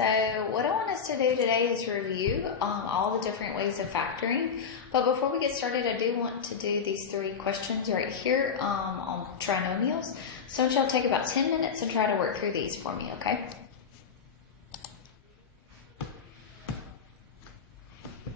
So what I want us to do today is review all the different ways of factoring. But before we get started, I do want to do these 3 questions right here on trinomials. So I want y'all to take about 10 minutes and try to work through these for me, okay?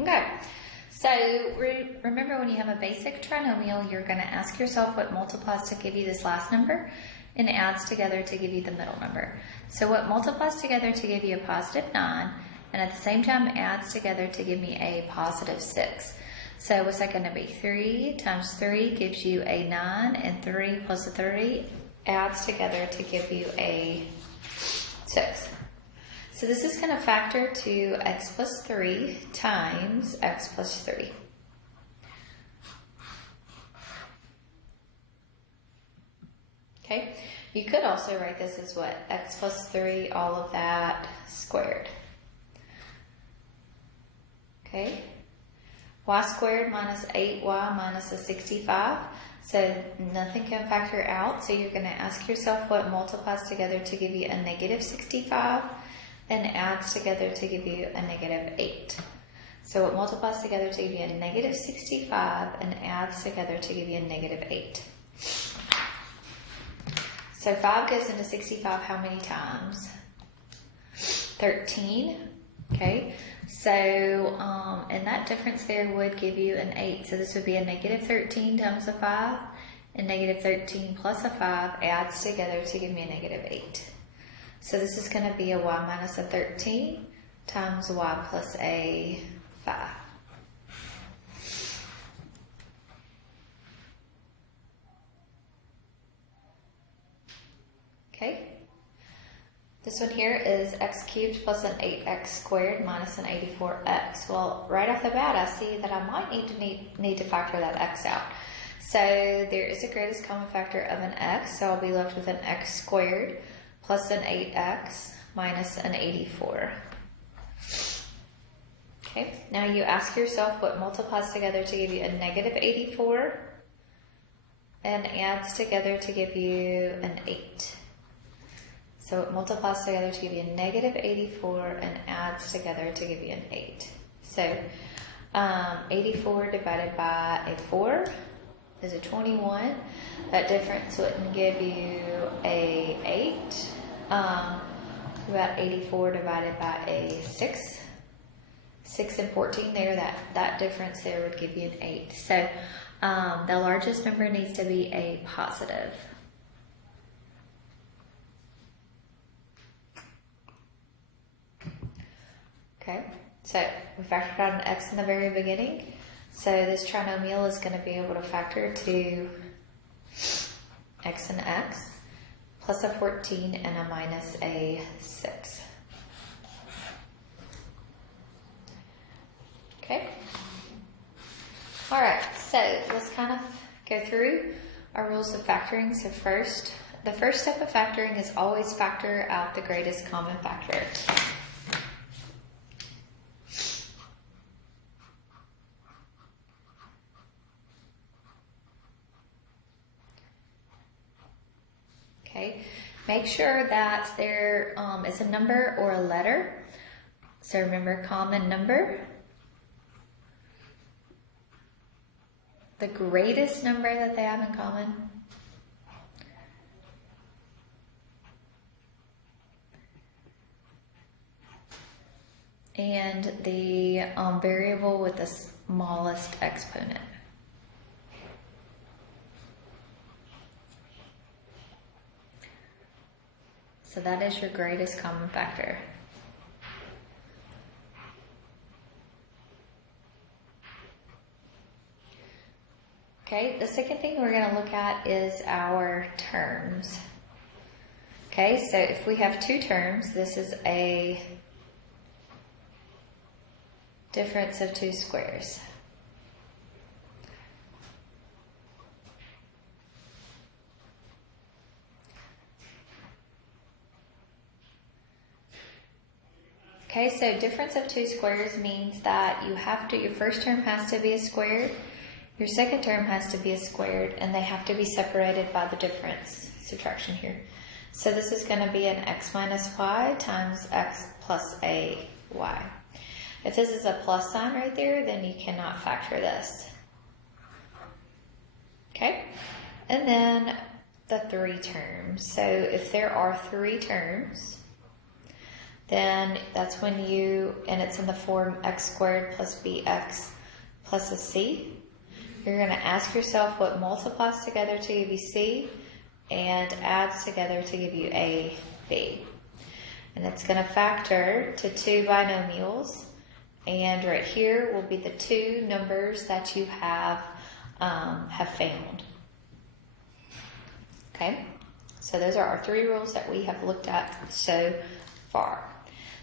Okay. So remember, when you have a basic trinomial, you're going to ask yourself what multiplies to give you this last number and adds together to give you the middle number. So what multiplies together to give you a positive 9 and at the same time adds together to give me a positive 6. So what's that going to be? 3 times 3 gives you a 9, and 3 plus a 30 adds together to give you a 6. So this is going to factor to x plus 3 times x plus 3. Okay, you could also write this as what? X plus 3, all of that squared. Okay, y squared minus 8y minus a 65. So nothing can factor out. So you're going to ask yourself what multiplies together to give you a negative 65 and adds together to give you a negative 8. So it multiplies together to give you a negative 65 and adds together to give you a negative 8. So 5 goes into 65 how many times? 13. Okay, so and that difference there would give you an 8. So this would be a negative 13 times a 5, and negative 13 plus a 5 adds together to give me a negative 8. So this is going to be a y minus a 13 times y plus a 5. Okay, this one here is x cubed plus an 8x squared minus an 84x. Well, right off the bat, I see that I might need to factor that x out. So there is a greatest common factor of an x, so I'll be left with an x squared plus an 8x minus an 84. Okay, now you ask yourself what multiplies together to give you a negative 84 and adds together to give you an 8. So it multiplies together to give you a negative 84 and adds together to give you an 8. So 84 divided by a 4 is a 21. That difference wouldn't give you a 8. About 84 divided by a 6. 6 and 14 there, that difference there would give you an 8. So the largest number needs to be a positive. Okay, so we factored out an x in the very beginning. So this trinomial is going to be able to factor to x and x plus a 14 and a minus a 6. Okay. All right, so let's kind of go through our rules of factoring. So the first step of factoring is always factor out the greatest common factor. Okay, make sure that there is a number or a letter. So remember, common number, the greatest number that they have in common, and the variable with the smallest exponent. So that is your greatest common factor. Okay, the second thing we're going to look at is our terms. Okay, so if we have 2 terms, this is a difference of 2 squares. Okay, so difference of 2 squares means that your first term has to be a squared, your second term has to be a squared, and they have to be separated by the difference, subtraction here. So this is going to be an x minus y times x plus a y. If this is a plus sign right there, then you cannot factor this. Okay? And then the 3 terms. So if there are 3 terms, then that's when and it's in the form x squared plus bx plus a c. You're going to ask yourself what multiplies together to give you c and adds together to give you a, b. And it's going to factor to 2 binomials. And right here will be the 2 numbers that you have found. Okay? So those are our 3 rules that we have looked at so far.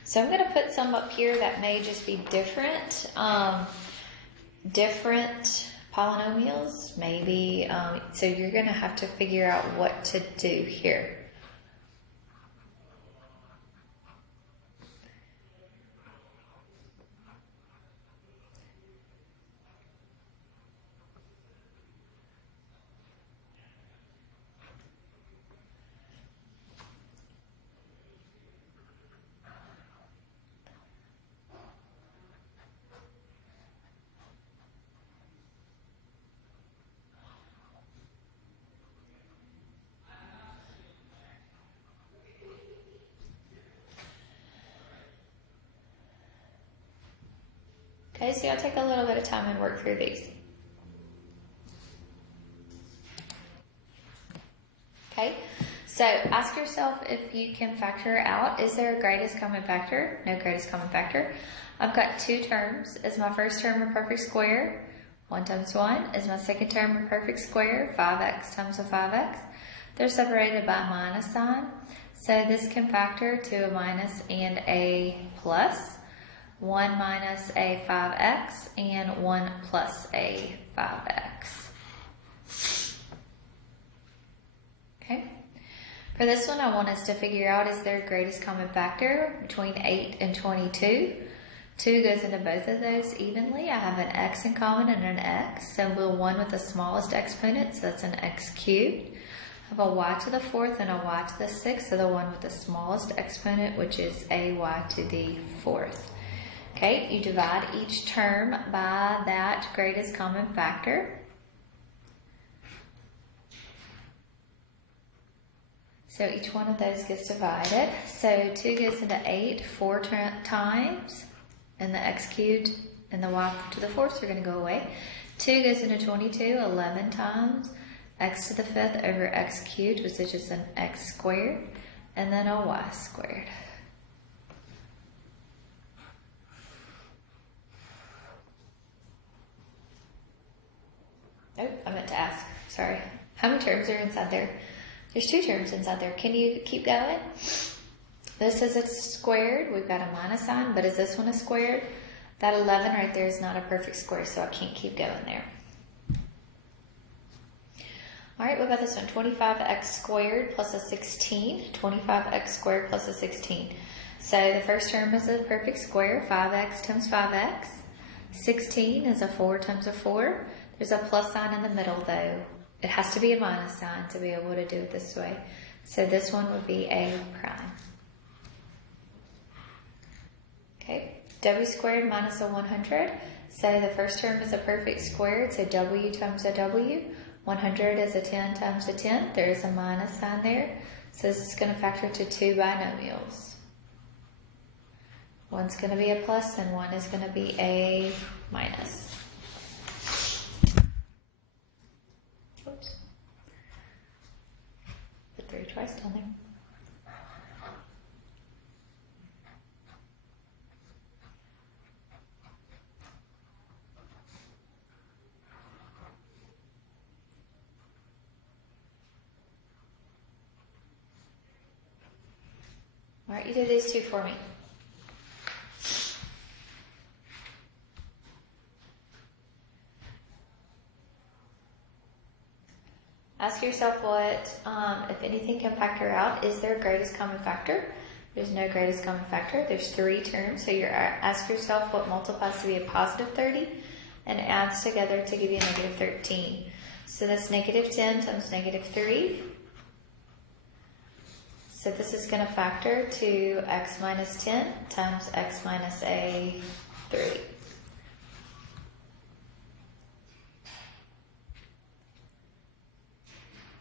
So I'm going to put some up here that may just be different polynomials, maybe. So you're going to have to figure out what to do here. Okay, so I'll take a little bit of time and work through these. Okay, so ask yourself if you can factor out, is there a greatest common factor? No greatest common factor. I've got 2 terms. Is my first term a perfect square? 1 times 1. Is my second term a perfect square? 5x times a 5x. They're separated by a minus sign. So this can factor to a minus and a plus. 1 minus a 5x and 1 plus a 5x. Okay. For this one, I want us to figure out, is there a greatest common factor between 8 and 22? 2 goes into both of those evenly. I have an x in common and an x. So we'll 1 with the smallest exponent, so that's an x cubed. I have a y to the 4th and a y to the 6th, so the one with the smallest exponent, which is a y to the 4th. Okay, you divide each term by that greatest common factor. So each one of those gets divided. So 2 goes into 8 4 times, and the x cubed and the y to the 4th are going to go away. 2 goes into 22 11 times, x to the 5th over x cubed, which is just an x squared, and then a y squared. Oh, I meant to ask. Sorry. How many terms are inside there? There's 2 terms inside there. Can you keep going? This is a squared. We've got a minus sign, but is this one a squared? That 11 right there is not a perfect square, so I can't keep going there. All right, what about this one? 25x squared plus a 16. 25x squared plus a 16. So the first term is a perfect square, 5x times 5x. 16 is a 4 times a 4. There's a plus sign in the middle, though. It has to be a minus sign to be able to do it this way. So this one would be a prime. Okay, w squared minus a 100. So the first term is a perfect square. It's a w times a w. 100 is a 10 times a 10. There is a minus sign there. So this is going to factor to 2 binomials. One's going to be a plus and one is going to be a minus. Oops. Put 3 twice down there. All right, you do these 2 for me. Ask yourself what, if anything, can factor out. Is there a greatest common factor? There's no greatest common factor. There's 3 terms, so ask yourself what multiplies to be a positive 30 and adds together to give you a negative 13. So that's negative 10 times negative 3. So this is going to factor to x minus 10 times x minus a 3.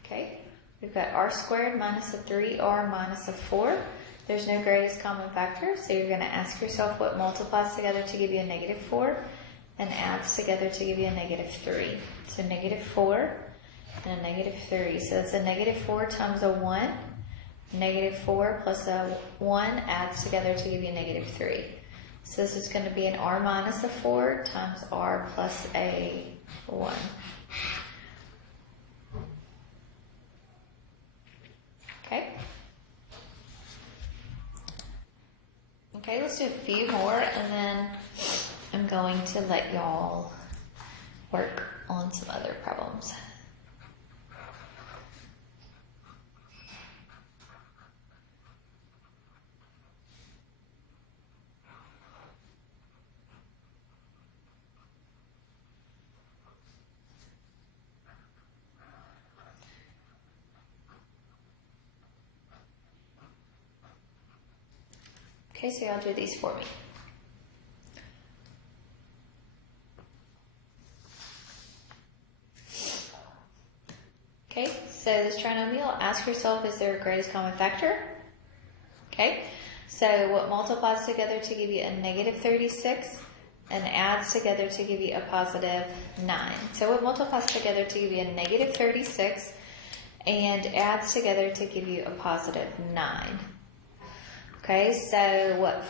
Okay, we've got r squared minus a 3r minus a 4. There's no greatest common factor, so you're going to ask yourself what multiplies together to give you a negative 4 and adds together to give you a negative 3. So negative 4 and a negative 3. So that's a negative 4 times a 1. Negative 4 plus a 1 adds together to give you a negative 3. So this is going to be an r minus a 4 times r plus a 1. Okay. Okay, let's do a few more and then I'm going to let y'all work on some other problems. Okay, so y'all do these for me. Okay, so this trinomial, ask yourself, is there a greatest common factor? Okay, so what multiplies together to give you a negative 36 and adds together to give you a positive 9. So what multiplies together to give you a negative 36 and adds together to give you a positive 9. Okay, so what,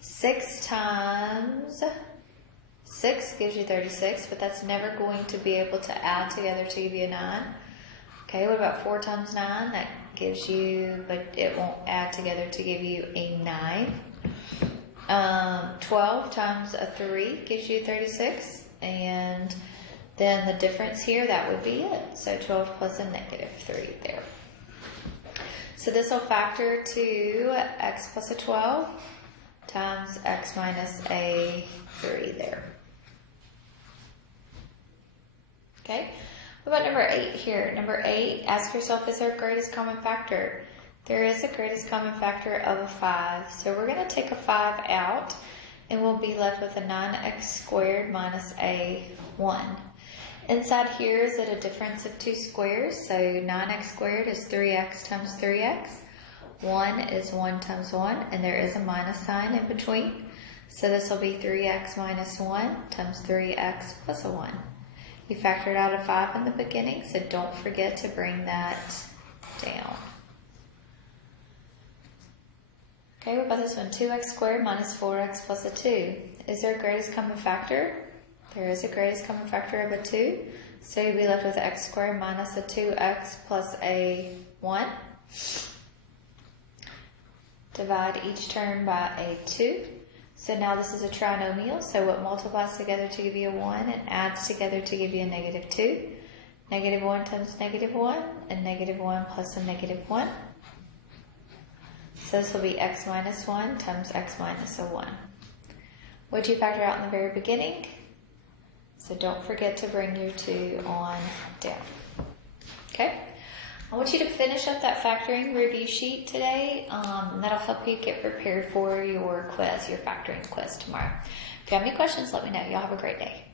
6 times 6 gives you 36, but that's never going to be able to add together to give you a 9. Okay, what about 4 times 9? That gives you, but it won't add together to give you a 9. 12 times a 3 gives you 36, and then the difference here, that would be it. So 12 plus a negative 3 there. So this will factor to x plus a 12 times x minus a 3 there. Okay, what about number 8 here? Number 8, ask yourself, is there a greatest common factor? There is a greatest common factor of a 5. So we're going to take a 5 out and we'll be left with a 9x squared minus a 1. Inside here is at a difference of 2 squares, so 9x squared is 3x times 3x. 1 is 1 times 1, and there is a minus sign in between. So this will be 3x minus 1 times 3x plus a 1. You factored out a 5 in the beginning, so don't forget to bring that down. Okay, what about this one? 2x squared minus 4x plus a 2. Is there a greatest common factor? There is a greatest common factor of a 2. So you'll be left with x squared minus a 2x plus a 1. Divide each term by a 2. So now this is a trinomial. So what multiplies together to give you a 1 and adds together to give you a negative 2? Negative 1 times negative 1 and negative 1 plus a negative 1. So this will be x minus 1 times x minus a 1. What did you factor out in the very beginning? So don't forget to bring your 2 on down. Okay? I want you to finish up that factoring review sheet today. And that'll help you get prepared for your quiz, your factoring quiz tomorrow. If you have any questions, let me know. Y'all have a great day.